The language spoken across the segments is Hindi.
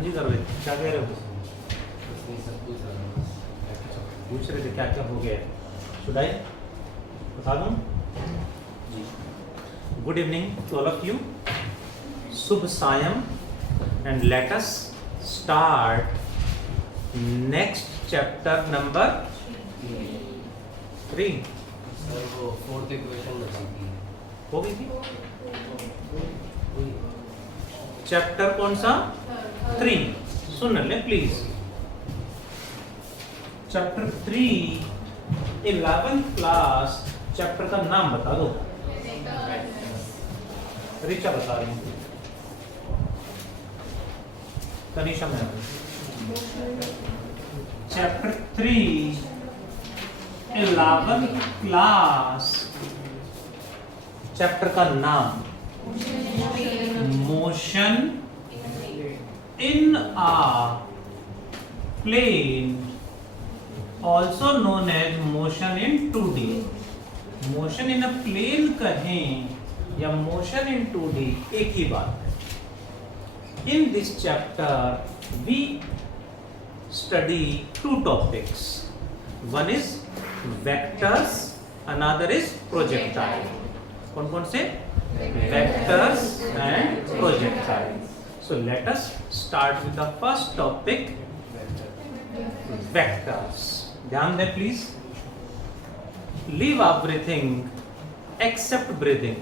हाँ जी कर रहे थे, क्या कह रहे हो? पूछ रहे थे क्या क्या हो गया है। शुड आई बता दूं? जी। Good evening to all of you. शुभ सायं and let us start next chapter number 3। Sir वो फोर्थ इक्वेशन बची थी। हो गई थी। चैप्टर कौन सा? 3। सुन ले please. Chapter 3 11th class. Chapter का नाम बता दो। ऋचा बता रही हूँ। Tanisha ma'am. Chapter 3 11th class. Chapter का नाम motion in a plane, also known as motion in 2D। Motion in a plane कहें या मोशन इन 2D एक ही बात है। In this chapter we study 2 topics. One is vectors, another is projectile. कौन कौन से? Vectors and projectile. So let us start with the first topic, vectors. ध्यान दें please. Leave everything except breathing.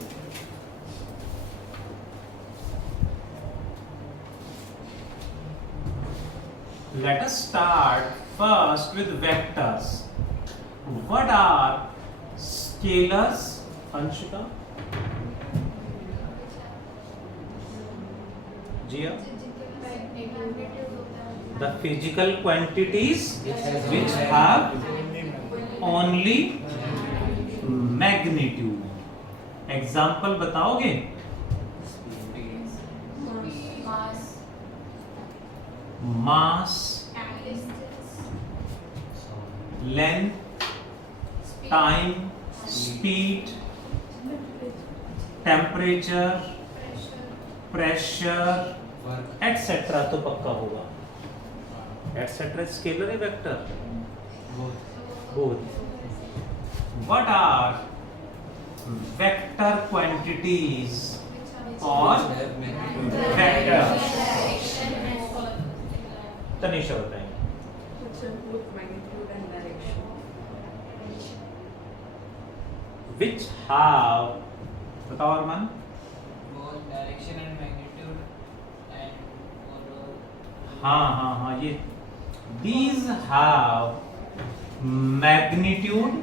Let us start first with vectors. What are scalars? Anshika? Jia? The physical quantities which have only magnitude. Example बताओगे? Mass, length, time, speed, temperature, pressure, etc. तो पक्का होगा। etc. स्केलर है vector? Both. What are vector quantities or vectors? Tanisha बताएंगे। Which have, बताओ अरमान। direction and magnitude and हाँ ये these have magnitude,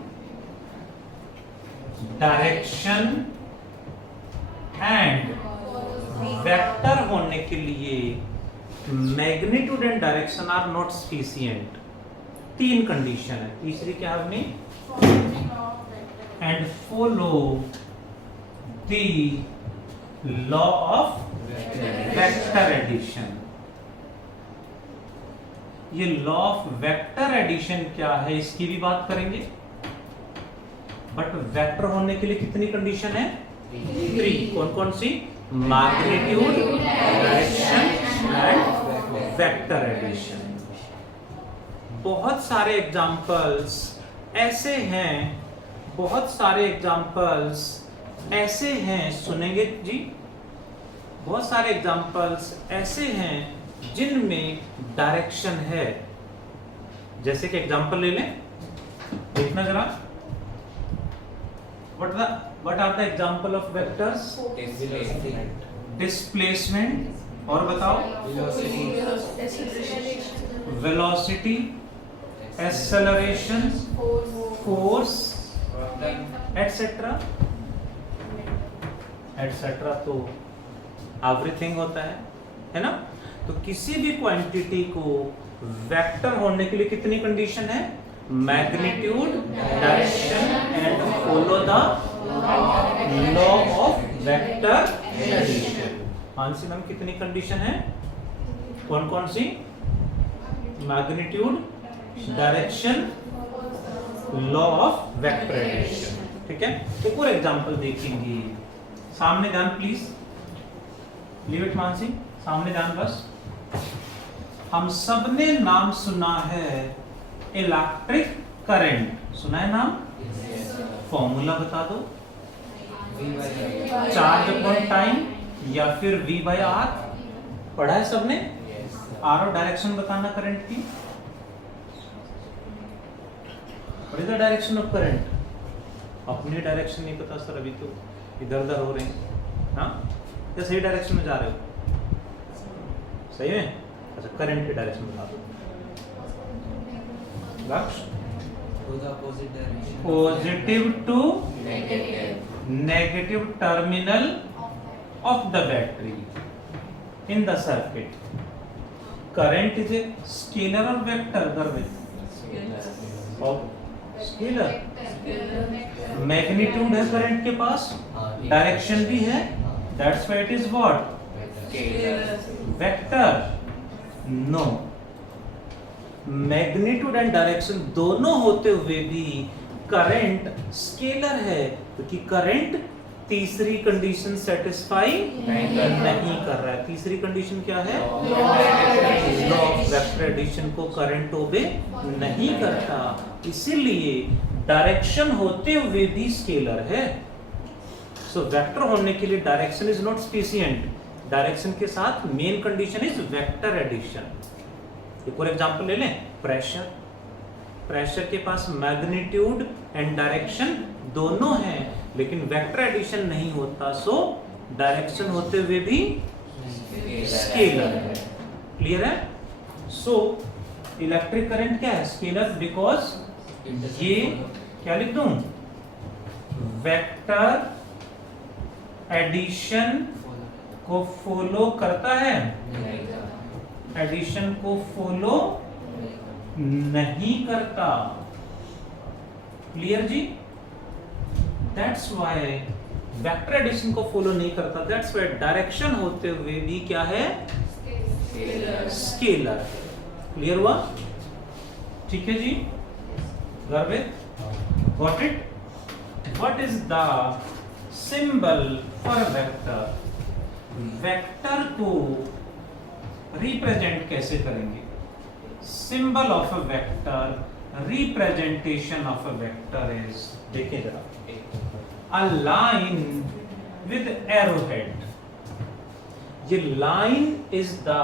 direction and vector होने के लिए magnitude and direction are not sufficient। 3 condition है। तीसरी क्या है अपनी? and follow the law of vector addition। ये लॉ ऑफ वेक्टर एडिशन क्या है इसकी भी बात करेंगे। बट वेक्टर होने के लिए कितनी कंडीशन है? 3। कौन कौन सी? Magnitude, direction and vector addition. बहुत सारे एग्जांपल्स ऐसे हैं, बहुत सारे एग्जांपल्स ऐसे हैं, सुनेंगे जी। बहुत सारे एग्जांपल्स ऐसे हैं जिनमें डायरेक्शन है। जैसे कि एग्जांपल ले लें, देखना जरा। What are the example of vectors? Displacement, और बताओ? Velocity, acceleration, force, etcetera etcetera. तो एवरीथिंग होता है ना? तो किसी भी क्वांटिटी को वेक्टर होने के लिए कितनी कंडीशन है? Magnitude, direction and follow the law of vector addition. Mansi ma'am कितनी कंडीशन है? कौन कौन सी? Magnitude, direction, law of vector addition. ठीक है, एक और एग्जांपल देखेंगे। सामने ध्यान प्लीज। लीव इट मानसी, सामने ध्यान बस। हम सबने नाम सुना है इलेक्ट्रिक करंट, सुना है नाम? फॉर्मूला बता दो। चार्ज अपॉन टाइम या फिर V बाय R, पढ़ा है सबने? आर और डायरेक्शन बताना करंट की। What is the direction of current? अपनी डायरेक्शन नहीं पता सर, अभी तो इधर उधर हो रहे हैं। हाँ, या सही डायरेक्शन में जा रहे हो? सही है। अच्छा, करंट की डायरेक्शन बता दो। Positive to negative terminal of the battery in the circuit. Current is a scalar और वेक्टर? स्केलर। मैग्नीट्यूड है करंट के पास, डायरेक्शन भी है, that's why it is what? Vector. No, magnitude and direction दोनों होते हुए भी करंट स्केलर है, क्योंकि करंट तीसरी कंडीशन सेटिस्फाई नहीं कर रहा है। तीसरी कंडीशन क्या है? लॉ ऑफ वेक्टर एडिशन को करंट ओबे नहीं करता, इसीलिए डायरेक्शन होते हुए भी स्केलर है। सो वेक्टर होने के लिए direction is not sufficient, direction के साथ main condition is vector addition. एक और एग्जांपल ले लें, प्रेशर। प्रेशर के पास मैग्नीट्यूड एंड डायरेक्शन दोनों हैं, लेकिन वेक्टर एडिशन नहीं होता, सो डायरेक्शन होते हुए भी स्केलर है। क्लियर है? सो इलेक्ट्रिक करंट क्या है? स्केलर, बिकॉज ये क्या लिख दूं? वेक्टर एडिशन को फॉलो करता है, एडिशन को फॉलो नहीं करता। क्लियर जी? दैट्स वाई वेक्टर एडिशन को फॉलो नहीं करता, दैट्स वाई डायरेक्शन होते हुए भी क्या है? स्केलर। क्लियर हुआ? ठीक है जी, गर्वित got it? What is the symbol for vector? Vector को रिप्रेजेंट कैसे करेंगे? Symbol of a vector, representation of a vector is, देखिए जरा, a line with arrowhead. ये line is the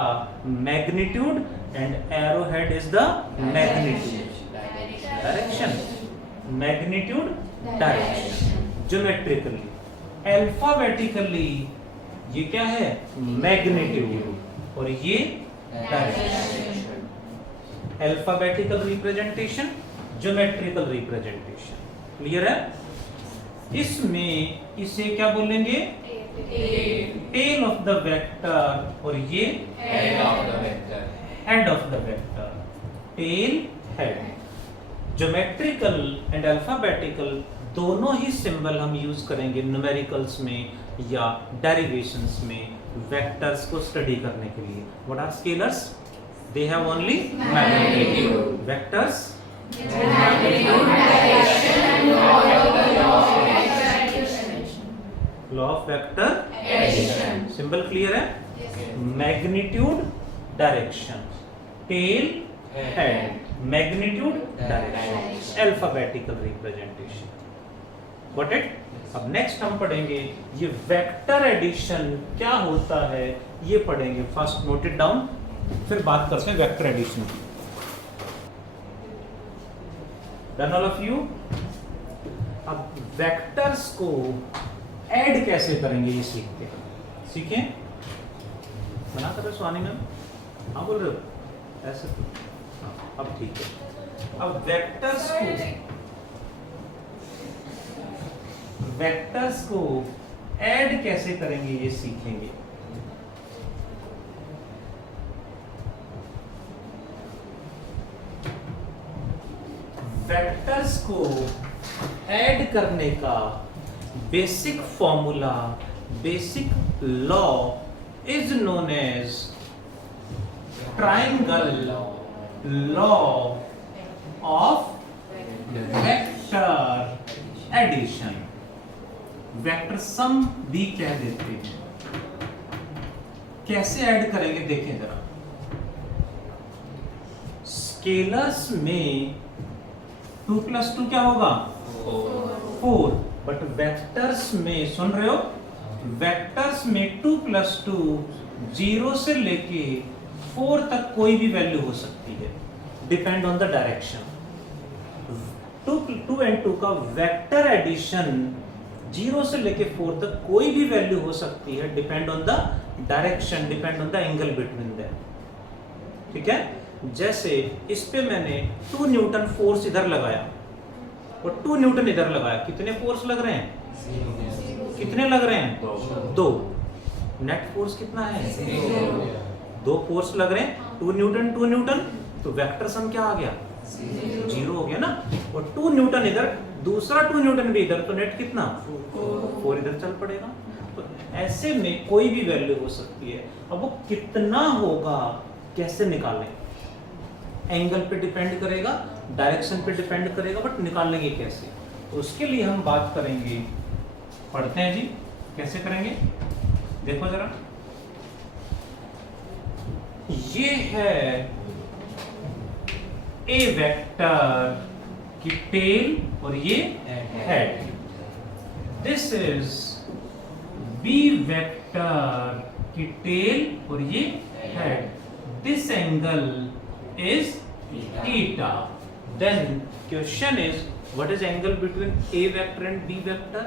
magnitude and arrowhead is the magnitude, direction, magnitude, direction. Geometrically, alphabetically ये क्या है? magnitude और ये direction. Alphabetical representation, geometrical representation. Clear है? इसमें इसे क्या बोलेंगे? टेल ऑफ द वेक्टर, और ये head of the vector. Tail, head. Geometrical and alphabetical दोनों ही सिंबल हम यूज करेंगे न्यूमेरिकल्स में या डेरिवेशंस में वेक्टर्स को स्टडी करने के लिए। What are scalars? They have only magnitude. Vectors law of vector addition. Symbol clear है? Magnitude, direction, tail, head, magnitude, direction, alphabetical representation. Got it? अब नेक्स्ट हम पढ़ेंगे ये वेक्टर एडिशन क्या होता है, ये पढ़ेंगे। फर्स्ट नोट इट डाउन, फिर बात करते हैं वेक्टर एडिशन की। Done all of you? अब वेक्टर्स को ऐड कैसे करेंगे ये सीखते हैं। सीखें? मना कर रहे सुहानी मैम? हाँ बोल रहे हो? ऐसे तो हाँ, अब ठीक है। अब वेक्टर्स को ऐड कैसे करेंगे ये सीखेंगे। वेक्टर्स को ऐड करने का basic formula, basic law is known as triangle law of vector addition. Vector sum भी कह देते हैं। कैसे ऐड करेंगे देखें जरा। स्केलर्स में 2 + 2 क्या होगा 4, बट वेक्टर्स में सुन रहे हो, वेक्टर्स में 2 + 2 0 से लेके 4 तक कोई भी वैल्यू हो सकती है, depend on the direction. 2 and 2 का वेक्टर एडिशन 0 से लेके 4 तक कोई भी वैल्यू हो सकती है, depend on the direction, depend on the angle between them. ठीक है, जैसे इस पे मैंने 2 न्यूटन फोर्स इधर लगाया और 2 न्यूटन इधर लगाया, कितने फोर्स लग रहे हैं? कितने लग रहे हैं? 2। नेट फोर्स कितना है? 2 फोर्स लग रहे हैं, 2 न्यूटन, तो वेक्टर सम क्या आ गया? 0 हो गया ना। और 2 न्यूटन इधर, दूसरा 2 न्यूटन भी इधर, तो नेट कितना? 4 इधर चल पड़ेगा। तो ऐसे में कोई भी वैल्यू हो सकती है। अब वो कितना होगा कैसे निकालें? एंगल पे डिपेंड करेगा, डायरेक्शन पे डिपेंड करेगा, बट निकालेंगे कैसे? तो उसके लिए हम बात करेंगे, पढ़ते हैं जी कैसे करेंगे। देखो जरा, ये है ए वेक्टर की टेल और ये head. This is B vector की टेल और ये head. This angle is theta. Then question is what is angle between A vector and B vector?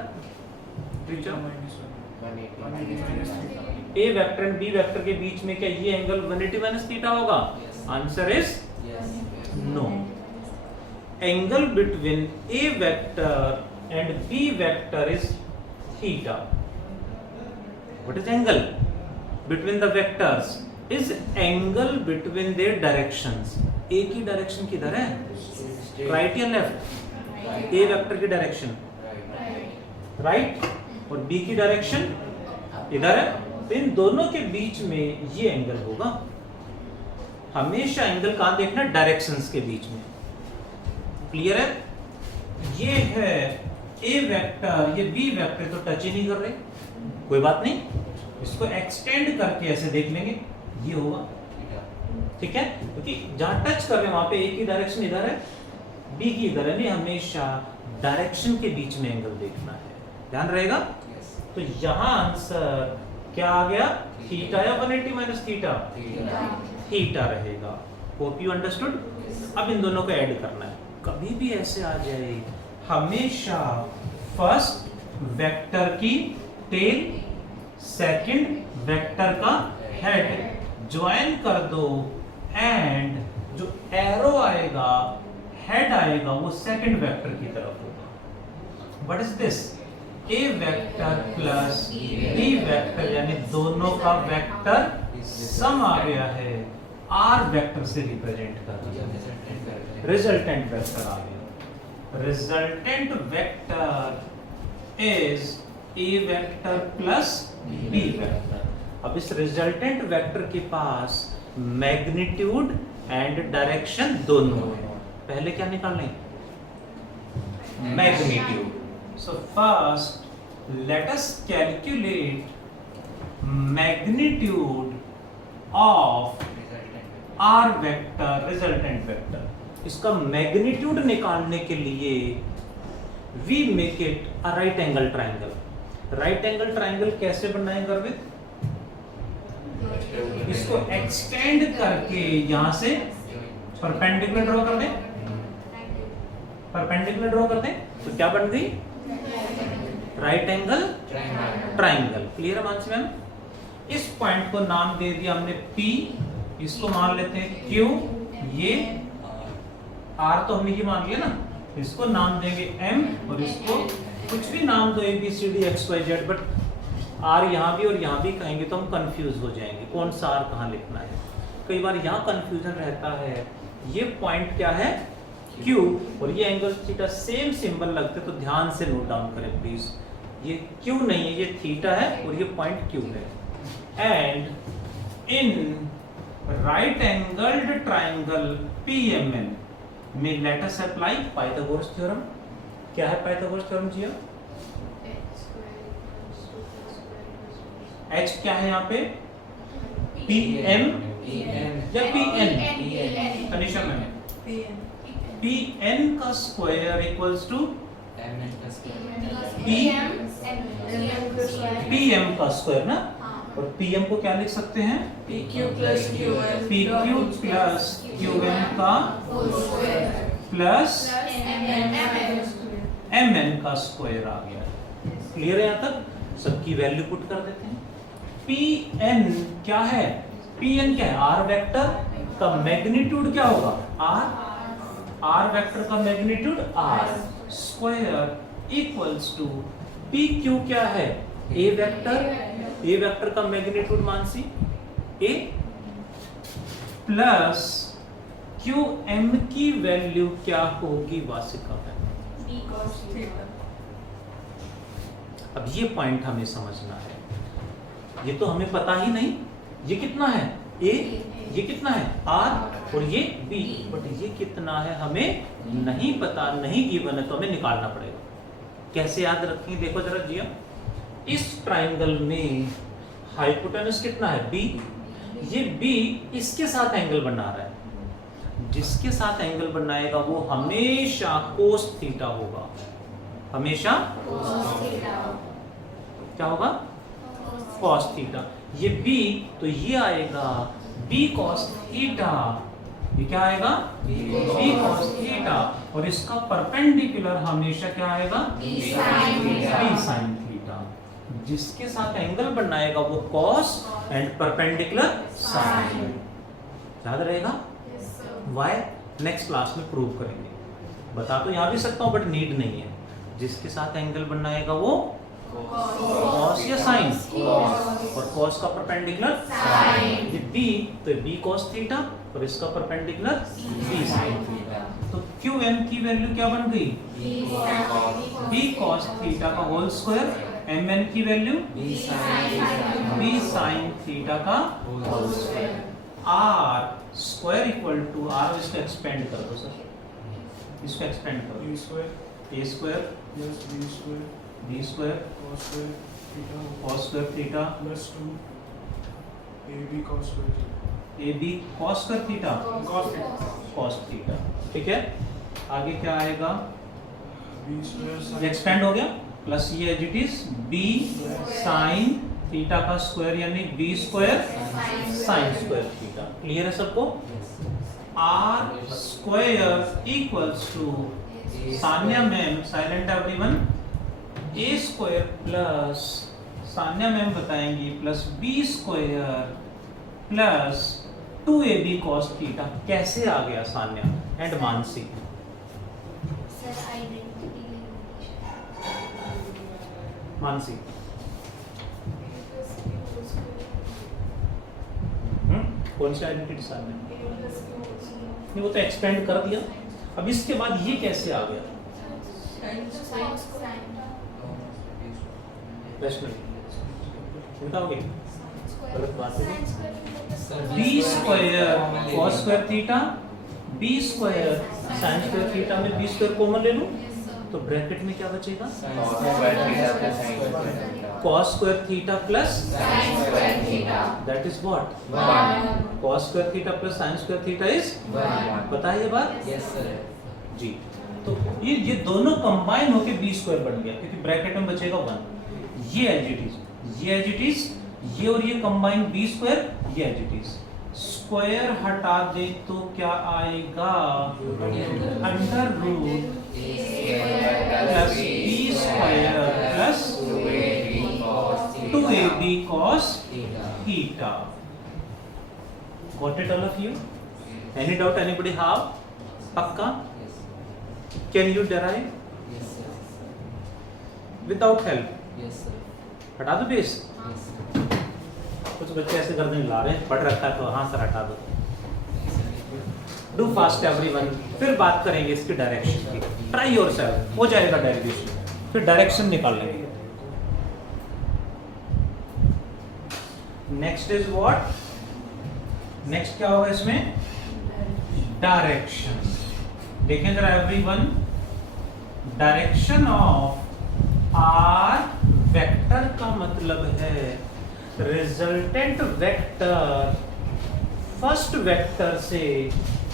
A vector and B vector के बीच में क्या ये एंगल 180 - थीटा होगा? Answer is no. Angle between A vector and B vector is theta. What is angle between the vectors? Is angle between their directions. A की डायरेक्शन किधर है? राइट या लेफ्ट? ए वेक्टर की डायरेक्शन राइट और बी की डायरेक्शन इधर है, तो इन दोनों के बीच में ये एंगल होगा। हमेशा एंगल कहां देखना? डायरेक्शंस के बीच में। क्लियर है? ये है ए वेक्टर, ये बी वेक्टर तो टच ही नहीं कर रहे, कोई बात नहीं, इसको एक्सटेंड करके ऐसे देख लेंगे, ये होगा। ठीक है, क्योंकि जहां टच कर रहे हैं वहां पे ए की डायरेक्शन इधर है, बी की इधर है, नहीं हमेशा डायरेक्शन के बीच में एंगल देखना है, ध्यान रहेगा। तो यहां आंसर क्या आ गया? थीटा या 180 - थीटा? थीटा रहेगा। Hope you understood. अब इन दोनों को ऐड करना है। कभी भी ऐसे आ जाए, हमेशा फर्स्ट वेक्टर की टेल, सेकंड वेक्टर का हेड ज्वाइन कर दो एंड जो एरो आएगा, हेड आएगा, वो सेकंड वेक्टर की तरफ होगा। What is this? A vector plus B vector, यानी दोनों का वेक्टर सम आ गया है, आर वेक्टर से रिप्रेजेंट कर दिया, रिजल्टेंट वेक्टर आ गया। Resultant vector is A vector plus B vector. अब इस रिजल्टेंट वेक्टर के पास मैग्नीट्यूड एंड डायरेक्शन दोनों है। पहले क्या निकालना है? Magnitude. So first let us calculate magnitude of R vector, resultant vector। इसका मैग्नीट्यूड निकालने के लिए we make it a right angle triangle। Right angle triangle कैसे बनाएं गर्वित? इसको एक्सटेंड करके यहां से परपेंडिकुलर ड्रॉ कर दें, परपेंडिकुलर ड्रॉ कर दें, तो क्या बन गई? Right angle triangle. क्लियर है मानसी मैम? इस पॉइंट को नाम दे दिया हमने P, इसको मान लेते हैं Q, ये R तो हमने ये मान लिया ना, इसको नाम देंगे M और इसको कुछ भी नाम दो ABCD XYZ, बट R यहाँ भी और यहाँ भी कहेंगे तो हम कंफ्यूज हो जाएंगे कौन सा R कहाँ लिखना है। कई बार यहाँ कंफ्यूजन रहता है। ये पॉइंट क्या है? Q, और ये एंगल थीटा सेम सिंबल लगते, तो ध्यान से नोट डाउन करें प्लीज। ये Q नहीं है, ये थीटा है और ये पॉइंट Q है। And in right angled triangle PMN में let us apply Pythagoras theorem. क्या है पाइथागोरस थ्योरम जी? H क्या है यहाँ पे? PM या PN? कंडीशन में पी एन का स्क्वायर इक्वल्स टू mn का स्क्वायर पी एम का स्क्वायर ना, और पी एम को क्या लिख सकते हैं, P Q plus Q M का प्लस एम एन का स्क्वायर आ गया। क्लियर है यहाँ तक? सबकी वैल्यू पुट कर देते हैं। पी एन क्या है, पी एन क्या है, आर वेक्टर का मैग्नीट्यूड क्या होगा, आर वेक्टर का magnitude R square equals to P Q क्या है, ए वेक्टर का magnitude Mansi A plus Q M की वैल्यू क्या होगी वासिका में। अब ये पॉइंट हमें समझना है, ये तो हमें पता ही नहीं, ये कितना है ए, ये कितना है आर और ये बी, बट ये कितना है हमें नहीं पता, नहीं गिवन है, तो हमें निकालना पड़ेगा। कैसे याद रखेंगे, देखो जरा जिया, इस ट्राइंगल में हाइपोटेनस कितना है बी, ये बी इसके साथ एंगल बना रहा है, जिसके साथ एंगल बनाएगा वो हमेशा कोस थीटा होगा, हमेशा क्या होगा, कॉस थीटा। ये बी तो ये आएगा बी कॉस थीटा, ये क्या आएगा बी कॉस थीटा, और इसका परपेंडिकुलर हमेशा क्या आएगा बी साइन थीटा। जिसके साथ एंगल बनाएगा वो कॉस एंड परपेंडिकुलर साइन, याद रहेगा। वाई नेक्स्ट क्लास में प्रूव करेंगे, बता तो यहाँ भी सकता हूँ बट नीड नहीं है। जिसके साथ एंगल बनाएगा वो कॉस या साइन, और कॉस का परपेंडिकुलर साइन, ये बी तो बी कॉस थीटा और इसका परपेंडिकुलर बी साइन थीटा। तो क्यू एम की वैल्यू क्या बन गई, बी कॉस थीटा का होल स्क्वायर, एम एन की वैल्यू बी साइन थीटा का whole square, R square equal to R, इसको एक्सपेंड कर दो सर, इसको एक्सपेंड करो, A square B square cos square theta plus 2 AB cos A B cos square theta cos theta, ठीक है। आगे क्या आएगा, B square ये एक्सपेंड हो गया, प्लस ये as it is b sine theta का स्क्वायर यानी b square sine square theta. Clear है सबको? R square equals to Sanya ma'am, silent everyone, a square plus Sanya ma'am बताएंगी plus B square plus 2ab cos theta. कैसे आ गया सान्या एंड मानसी? मानसी कौन सी आइडेंटिटी सान्या? नहीं वो तो एक्सपेंड कर दिया। अब इसके बाद ये कैसे आ गया? प्रश्न बताओगे? गलत बात है। B square cos square theta, B square sine square theta में बी स्क्वायर कॉमन ले लूं तो ब्रैकेट में क्या बचेगा, cos square theta plus that is what, cos square theta plus sin square theta is, पता है ये बात? यस सर जी। तो ये दोनों कंबाइन होके बी स्क्वायर बन गया, क्योंकि ब्रैकेट में बचेगा 1। ये एज इट इज, ये एज इट इज, ये और ये कंबाइन बी स्क्वायर, ये एज इट इज। स्क्वायर हटा दे तो क्या आएगा, under root plus B square plus 2ab cos theta. Got it all of you? Any doubt anybody have? पक्का? Can you derive yes sir without help? Yes sir हटा दो बेस। यस सर कुछ बच्चे ऐसे गर्दन हिला रहे हैं, पढ़ रखा है तो हाँ सर हटा दो। Do fast everyone. फिर बात करेंगे इसकी डायरेक्शन की। ट्राई योरसेल्फ, हो जाएगा डेरिवेशन, फिर डायरेक्शन निकाल लेंगे। नेक्स्ट इज व्हाट, नेक्स्ट क्या होगा इसमें, डायरेक्शन। देखें जरा everyone, direction of R vector का मतलब है रिजल्टेंट वेक्टर फर्स्ट वेक्टर से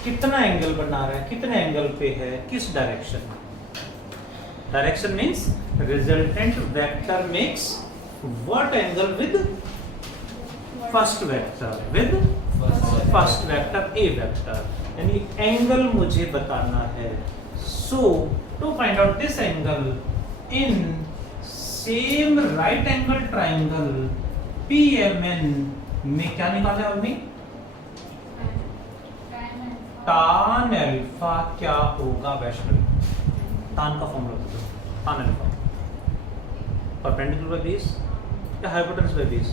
कितना एंगल बना रहा है, कितने एंगल पे है, किस डायरेक्शन में। Direction means resultant vector makes what angle with first vector, with first vector A vector, यानी एंगल मुझे बताना है। So to find out this angle in same right angle triangle PMN में क्या निकाला हमने, tan अल्फा क्या होगा वैष्णवी, tan का फॉर्मूला बताओ, tan alpha perpendicular by base या hypotenuse by base,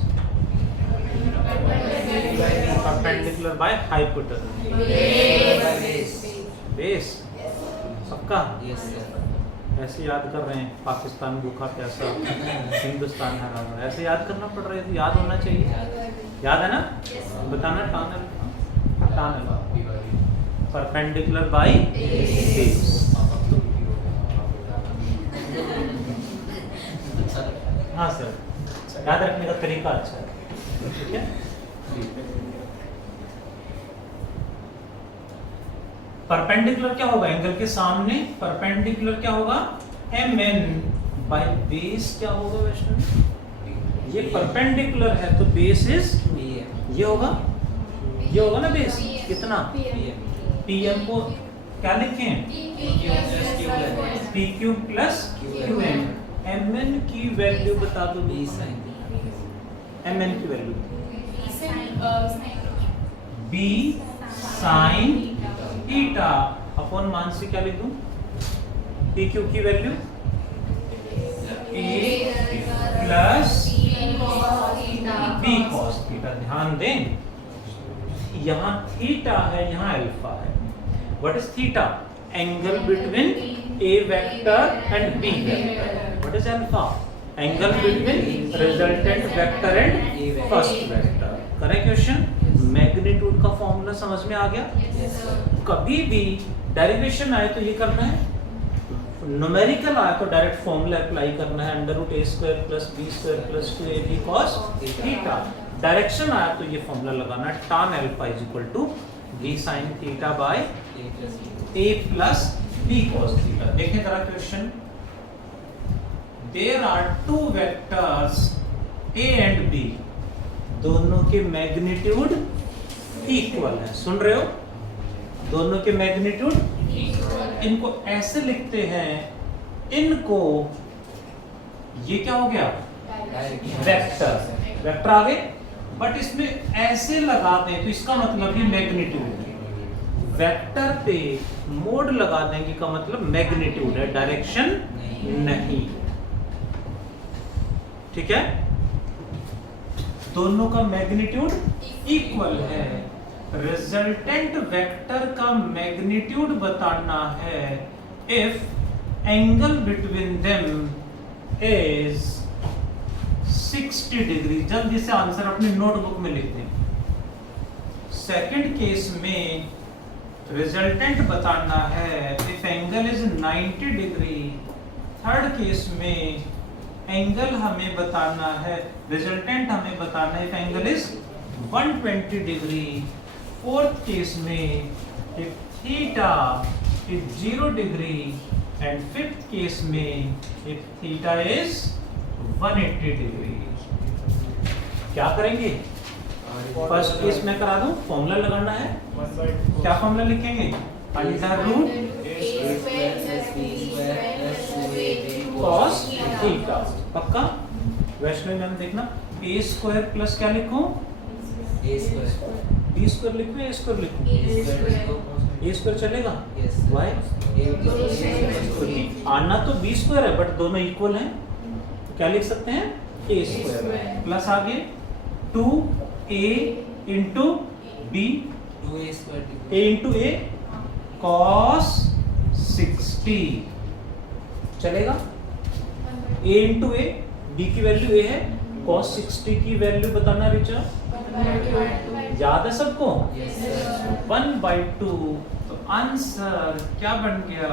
perpendicular by hypotenuse base, पक्का। Yes sir. ऐसे याद कर रहे हैं, पाकिस्तान भूखा प्यासा हिंदुस्तान हरा भरा, ऐसे याद करना पड़ रहा है, तो याद होना चाहिए, याद है ना। बताना tan alpha perpendicular by base. हाँ सर, याद रखने का तरीका अच्छा है, ठीक है। परपेंडिकुलर क्या होगा, एंगल के सामने परपेंडिकुलर क्या होगा, MN बाय बेस क्या होगा वैष्णवी, ये परपेंडिकुलर है तो बेस इज ये होगा ना बेस, कितना PM को क्या लिखें, PQ प्लस QM, MN की वैल्यू बता दो, MN की value B sin theta upon मान से क्या लिख दूं, PQ की value A plus B cos theta. ध्यान दें यहाँ थीटा है, यहाँ अल्फा है। What is theta, angle between A vector and B vector. What is alpha, angle between resultant vector and first vector. Correct question. Magnitude का फॉर्मूला समझ में आ गया। कभी भी डेरिवेशन आए तो ये करना है, न्यूमेरिकल आए तो डायरेक्ट फॉर्मूला अप्लाई करना है, √a² + b² + 2ab cos theta. Direction आया तो ये फॉर्मूला लगाना है, tan alpha = b sin theta by a plus b cos theta. देखें जरा question, there are two vectors a and b, दोनों के मैग्नीट्यूड इक्वल है। सुन रहे हो, दोनों के मैग्नीट्यूड, इनको ऐसे लिखते हैं, इनको ये क्या हो गया, वेक्टर, वेक्टर आ गए, बट इसमें ऐसे लगाते हैं तो इसका मतलब ये मैग्नीट्यूड है। वेक्टर पे मोड लगा देंगे का मतलब मैग्नीट्यूड है, डायरेक्शन नहीं। ठीक है, दोनों का मैग्नीट्यूड इक्वल है। रिजल्टेंट वेक्टर का मैग्नीट्यूड बताना है if angle between them is 60 degree. जल्दी से आंसर अपनी नोटबुक में लिख दें। सेकंड केस में रिजल्टेंट बताना है if angle is 90 degree. Third case में एंगल हमें बताना है, रिजल्टेंट हमें बताना है if angle is 120 degree. Fourth case में if theta is 0 degree and fifth case में इफ थीटा इज 180 डिग्री। क्या करेंगे, फर्स्ट केस में करा दूं, फॉर्मूला लगाना है। क्या फॉर्मूला लिखेंगे, cos थीटा। पक्का। वैष्णवी मैम देखना, a² प्लस क्या लिखूं, b² लिखूं, a² लिखूं, a² चलेगा। वाई आना तो b² है बट दोनों इक्वल हैं, तो क्या लिख सकते हैं, a² प्लस आगे 2a into b, a into a cos 60 चलेगा। a इंटू a, b की वैल्यू a है, cos 60 की वैल्यू बताना रिचा, याद है सबको, 1/2। तो आंसर क्या बन गया,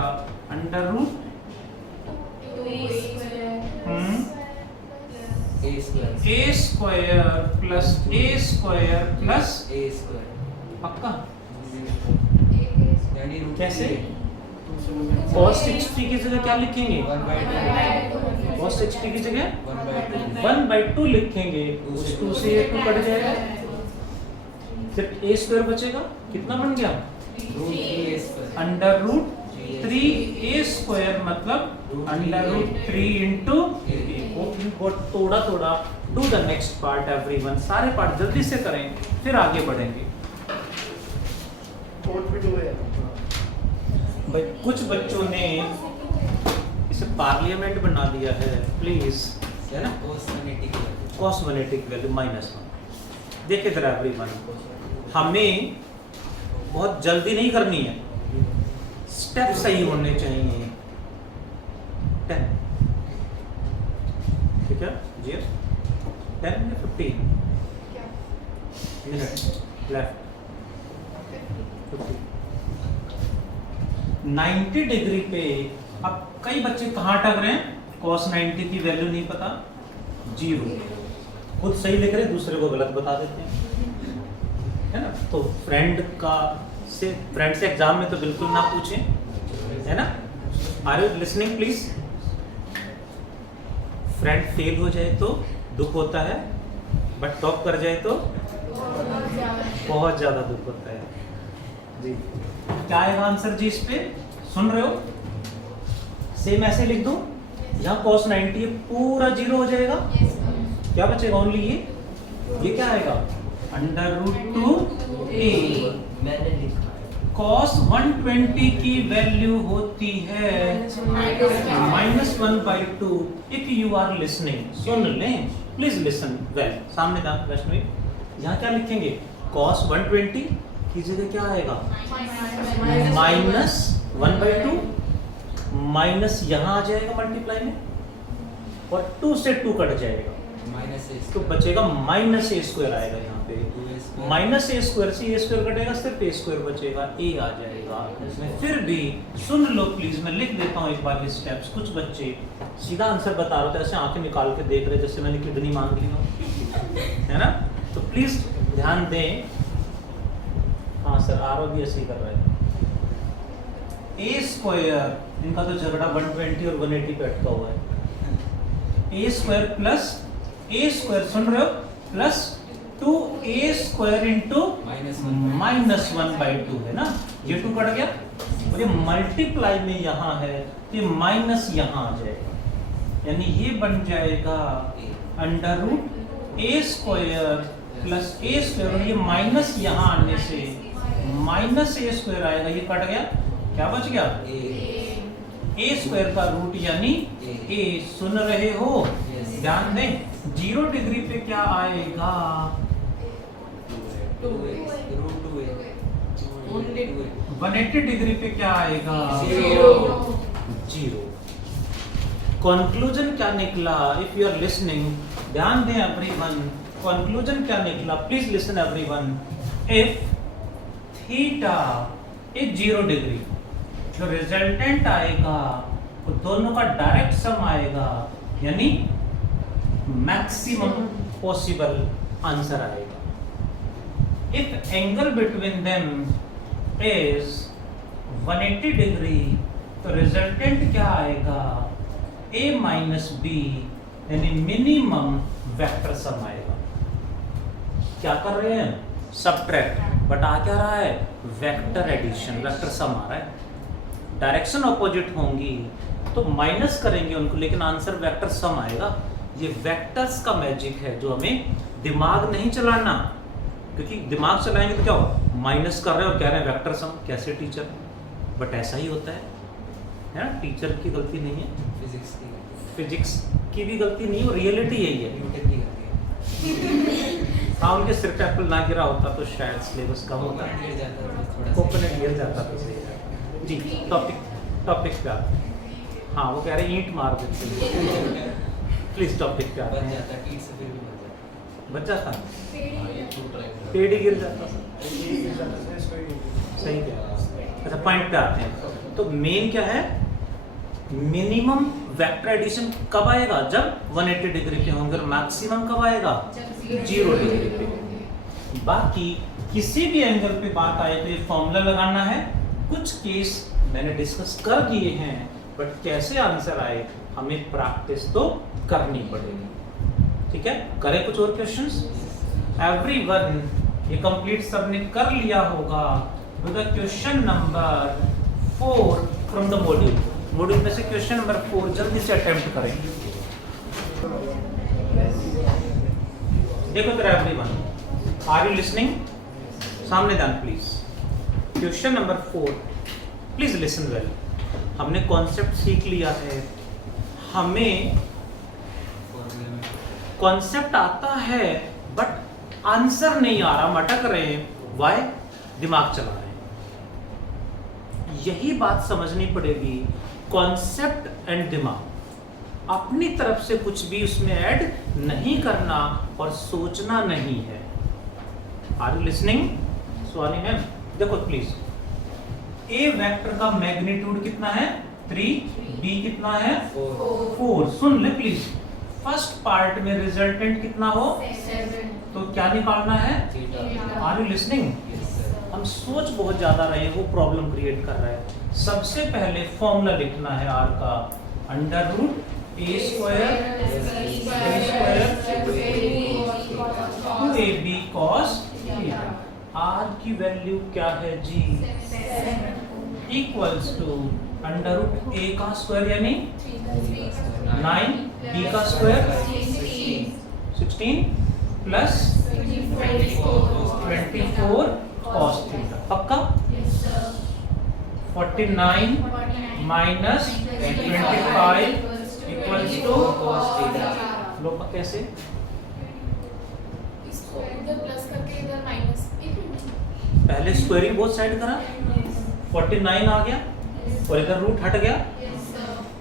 √2a² प्लस a² प्लस, पक्का। 20 root कैसे? 3a। cos 60 की जगह क्या लिखेंगे? 1/2 cos 60 की जगह 1/2 1/2 लिखेंगे। उस 2 से 2 कट जाएगा, सिर्फ a स्क्वायर बचेगा। कितना बन गया? root 3a square। Under root 3a square मतलब अंडर रूट 3 इंटू थोड़ा थोड़ा। Do the next part everyone, सारे पार्ट जल्दी से करें फिर आगे बढ़ेंगे। भाई कुछ बच्चों ने इसे पार्लियामेंट बना दिया है, प्लीज है ना। cos 180 की वैल्यू। cos 180 value -1। देखिए जरा एवरीवन, हमें बहुत जल्दी नहीं करनी है, स्टेप सही होने चाहिए। 10 ठीक है जी, 10 या 15 मिनट लेफ्ट। 90 डिग्री पे अब कई बच्चे कहाँ अटक रहे हैं? cos 90 की वैल्यू नहीं पता, 0। खुद सही लिख रहे, दूसरे को गलत बता देते हैं, है ना। तो फ्रेंड से एग्जाम में तो बिल्कुल ना पूछें, है ना। Are you listening please? Friend fail हो जाए तो दुख होता है, बट टॉप कर जाए तो बहुत ज्यादा दुख होता है जी। क्या आएगा आंसर जी इस पे? सुन रहे हो? सेम ऐसे लिख दूं, यहाँ cos 90 पूरा 0 हो जाएगा, क्या बचेगा? ओनली ये क्या आएगा? Under root 2a। मैंने लिखा है cos 120 की वैल्यू होती है -1/2। इफ यू आर लिसनिंग, सुन लें प्लीज, लिसन वेल। सामने था वैष्णवी, यहाँ क्या लिखेंगे? cos 120 की जगह क्या आएगा? -1/2 माइनस यहाँ आ जाएगा मल्टीप्लाई में, और 2 से 2 कट जाएगा -a तो बचेगा -a स्क्वायर आएगा यहाँ पे। 2a square। -a स्क्वायर से a स्क्वायर कटेगा, सिर्फ a स्क्वायर बचेगा, a आ जाएगा इसमें। फिर भी सुन लो प्लीज, मैं लिख देता हूँ एक बार के स्टेप्स। कुछ बच्चे सीधा आंसर बता रहे थे, ऐसे आंखें निकाल के देख रहे जैसे मैंने किडनी मांग ली हो, है ना। तो प्लीज ध्यान दें। हाँ सर, आरओ भी ऐसे ही कर रहे हैं। a स्क्वायर, इनका तो झगड़ा 120 और 180 पे अटका हुआ है। a square plus a square, सुन रहे हो, प्लस 2a स्क्वायर इंटू -1/2 है ना। ये 2 कट गया, और ये मल्टीप्लाई में यहाँ है तो ये माइनस यहाँ आ जाएगा, यानी ये बन जाएगा under root a square plus a square, और ये माइनस यहाँ आने से -a स्क्वायर आएगा, ये कट गया, क्या बच गया? a स्क्वायर का रूट यानी a। सुन रहे हो? ध्यान दें, 0 डिग्री पे क्या आएगा? 180 डिग्री पे क्या आएगा? 0। कंक्लूजन क्या निकला? इफ यू आर लिसनिंग, ध्यान दें एवरीवन, कंक्लूजन क्या निकला? Please listen everyone. If theta is 0 degree, जो रिजल्टेंट आएगा वो दोनों का डायरेक्ट सम आएगा, यानी मैक्सिमम पॉसिबल आंसर आएगा। If angle between them is 180 degree, तो रिजल्टेंट क्या आएगा? a माइनस बी, यानी मिनिमम वेक्टर सम आएगा। क्या कर रहे हैं? सबट्रैक्ट, बट आ क्या रहा है? वेक्टर एडिशन, वेक्टर सम आ रहा है। डायरेक्शन ऑपोजिट होंगी तो माइनस करेंगे उनको, लेकिन आंसर वेक्टर सम आएगा। ये वेक्टर्स का मैजिक है जो हमें दिमाग नहीं चलाना, क्योंकि दिमाग चलाएंगे तो क्या होगा? माइनस कर रहे हैं और कह रहे हैं वेक्टर सम, कैसे टीचर? बट ऐसा ही होता है ना, टीचर की गलती नहीं है, फिजिक्स की भी गलती नहीं है, रियलिटी यही है। न्यूटन की गलती है। हाँ, उनके सिर पे एप्पल ना गिरा होता तो शायद सिलेबस कम होता है, गिर जाता है थोड़ा सा। कोकोनट गिर जाता तो सही है जी। टॉपिक पे आते हैं। हाँ, वो कह रहे हैं ईंट मार देते हैं। प्लीज टॉपिक पे आते बच हैं। जाता है, ईंट से फिर भी बच जाता बच्चा था, है। पेड़ ही गिर जाता था, सही क्या? अच्छा, पॉइंट पे आते हैं। तो मेन क्या है? मिनिमम वेक्टर एडिशन कब आएगा? जब 180 डिग्री पे होंगे। और मैक्सिमम कब आएगा? 0 डिग्री पे। बाकी किसी भी एंगल पे बात आए तो ये फॉर्मूला लगाना है, कुछ केस मैंने डिस्कस कर दिए हैं, बट कैसे आंसर आए हमें प्रैक्टिस तो करनी पड़ेगी। ठीक है, करें कुछ और क्वेश्चंस? एवरीवन, ये कंप्लीट सबने कर लिया होगा। With the question number 4 from the module में से क्वेश्चन नंबर 4 जल्दी से अटेम्प्ट करें। देखो तेरा एवरीवन, आर यू लिसनिंग? सामने ध्यान please. Question number 4, please listen well. हमने कॉन्सेप्ट सीख लिया है, हमें कॉन्सेप्ट आता है बट आंसर नहीं आ रहा, मटक रहे हैं। वाई? दिमाग चला रहे हैं। यही बात समझनी पड़ेगी। कॉन्सेप्ट एंड दिमाग, अपनी तरफ से कुछ भी उसमें ऐड नहीं करना और सोचना नहीं है। Are you listening? Swani ma'am देखो प्लीज, ए वेक्टर का मैग्नीट्यूड कितना है? 3, बी कितना है? 4। सुन ले प्लीज, फर्स्ट पार्ट में रिजल्टेंट कितना हो? 7। तो क्या निकालना है? Are you listening? हम सोच बहुत ज्यादा रहे हैं, वो प्रॉब्लम क्रिएट कर रहा है। सबसे पहले फॉर्मूला लिखना है आर का, under root A square 2ab cos theta. R की वैल्यू क्या है जी? Equals to under root A का स्क्वायर यानी 9, बी का स्क्वायर 16 प्लस 24 cos थीटा। पक्का? 49 minus 25 equals to cos theta. लो कैसे? इसको इधर प्लस करके इधर माइनस। पहले स्क्वायरिंग बोथ साइड करा, 49 आ गया और इधर रूट हट गया,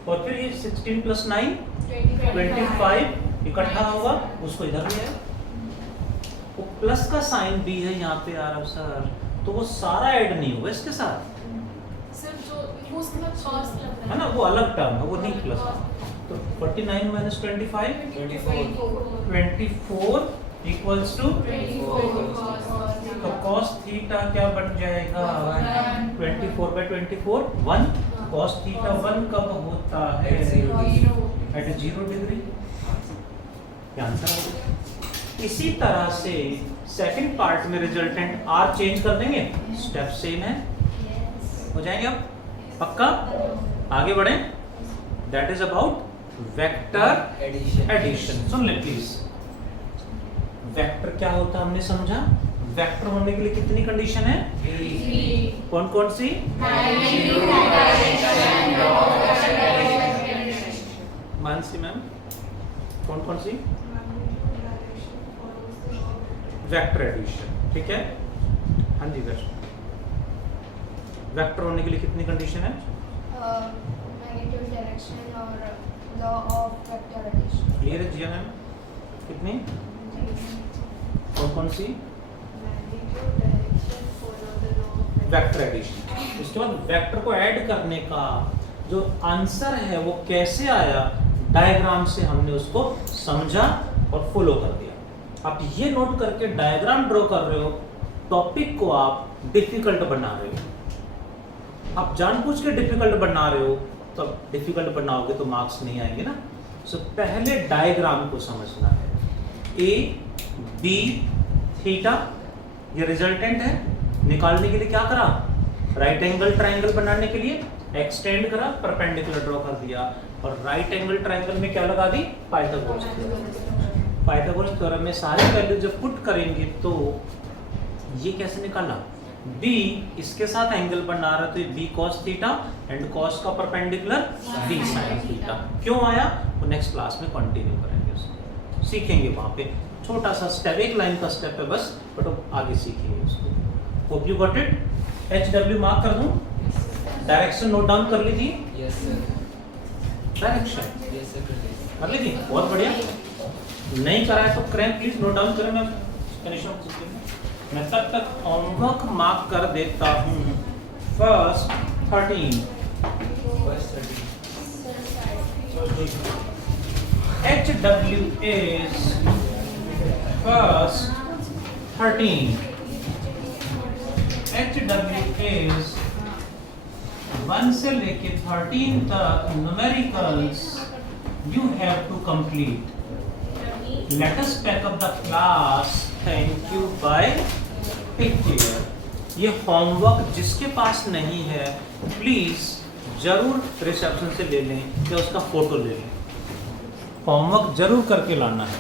और फिर ये 16 प्लस 9 25 इकट्ठा होगा, उसको इधर ले आए। वो प्लस का साइन भी है यहाँ पे आ रहा सर, तो वो सारा ऐड नहीं होगा इसके साथ, सिर्फ जो वो उसका कॉस्ट लग रहा है ना, वो अलग टर्म है, वो नहीं प्लस। तो 49 माइनस 25 24 इक्वल्स टू, तो cos थीटा क्या बन जाएगा? 24/24 1। cos थीटा 1 कब होता है? Eight 0 degree. आंसर आ गया। इसी तरह से सेकंड पार्ट में रिजल्टेंट आर चेंज कर देंगे, स्टेप सेम है, हो जाएंगे। अब पक्का आगे बढ़े। That is about vector addition. सुन ले प्लीज, वेक्टर क्या होता है हमने समझा। वेक्टर होने के लिए कितनी कंडीशन है? कौन कौन सी? मानसी मैम कौन कौन सी? वेक्टर एडिशन, ठीक है। हाँ जी वैष्णव, वेक्टर होने के लिए कितनी कंडीशन है? मैग्नीट्यूड, डायरेक्शन और law of vector addition. Clear है जिया मैम? कितनी? कौन सी? Vector addition. उसके बाद वेक्टर को ऐड करने का जो आंसर है वो कैसे आया, डायग्राम से हमने उसको समझा और फॉलो कर दिया। आप ये नोट करके डायग्राम ड्रॉ कर रहे हो, टॉपिक को आप डिफिकल्ट बना रहे हो। आप जानबूझ के डिफिकल्ट बना रहे हो, तो डिफिकल्ट बनाओगे तो मार्क्स नहीं आएंगे ना। सो पहले डायग्राम को समझना है। ए बी थीटा ये रिजल्टेंट है, निकालने के लिए क्या करा? राइट एंगल ट्रायंगल बनाने के लिए एक्सटेंड करा, परपेंडिकुलर ड्रॉ कर दिया, और राइट एंगल ट्रायंगल में क्या लगा दी? Pythagoras theorem. पाइथागोरस थ्योरम में सारे वैल्यू जब पुट करेंगे तो ये कैसे निकाला? B इसके साथ एंगल बना रहा, तो B cos theta and cos का परपेंडिकुलर B sin थीटा। क्यों आया वो नेक्स्ट क्लास में कंटिन्यू करेंगे, उसको सीखेंगे। वहां पे छोटा सा स्टेप, एक लाइन का स्टेप है बस, बट आगे सीखेंगे उसको। Hope you got it. HW mark कर दूं, डायरेक्शन नोट डाउन कर लीजिए। Yes sir, direction yes sir कर लीजिए, बहुत बढ़िया। नहीं करा है तो करें प्लीज, नोट डाउन करें। मैं तब तक होमवर्क मार्क कर देता हूँ। First 13 HW is first 13. HW is 1 से लेके 13 तक numericals you have to complete. Let us pack up the class. Thank you. Bye. Take care. ये होमवर्क जिसके पास नहीं है प्लीज जरूर रिसेप्शन से ले लें या उसका फोटो ले लें। होमवर्क जरूर करके लाना है।